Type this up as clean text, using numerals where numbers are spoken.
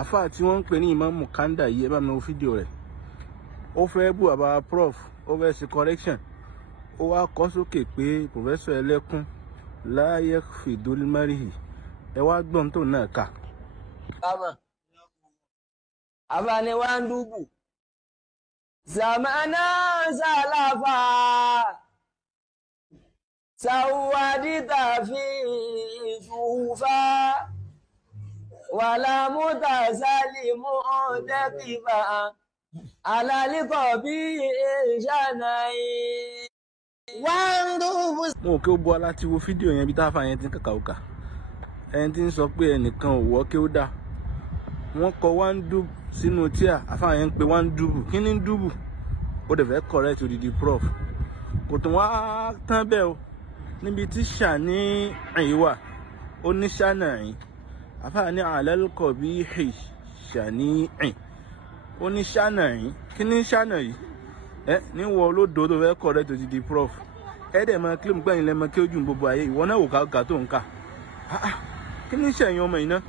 àfáà tí wọ́n ń pè ní Imam Mukanda yìí ẹ bá mi wo fídíò rẹ̀. Ó fẹ́ bú àbá prof, ó fẹ́ ṣe correction. Ó wá kọ sókè pé professor ẹlẹ́kún láyé fìdólímárìhì. Ẹ wá gbọ́n tó náà kà. Abani wandubu zamana salafa sawadita fi sufa wala mutasalimu taqiba ala liqabi shanai wandubu. Mo kí ó bọ́ láti wo fídíò yẹn bí táfà yẹn ti ń kàkàùkà. Ẹni tí ń sọ pé ẹnìkan ò wọ́ kí ó dá. Wọ́n kọ wandubu sínú tíà, àfáà yẹn ń pe wandubu. Kí ni dubu? Ó dẹ̀ fẹ́ correct odidi prof. Kò tún wá tán bẹ́ẹ̀ o. Níbi tí ṣàní ẹ̀yìn wà, ó ní ṣànà ẹ̀yìn. Àfáà ní àlẹ́lùkọ̀ bí ṣàní ẹ̀yìn. Ó ní ṣànà ẹ̀yìn. Kí ni ṣànà yìí? Níwọ̀ olódo tó fẹ́ correct odidi prof. Dẹ̀ máa claim gbẹ̀yìn lẹ́mọ kí ó jù gbogbo ayé. Ìwọ náà wò ká tó ń kà. Kí ni ṣẹ̀yìn ọmọ yìí náà?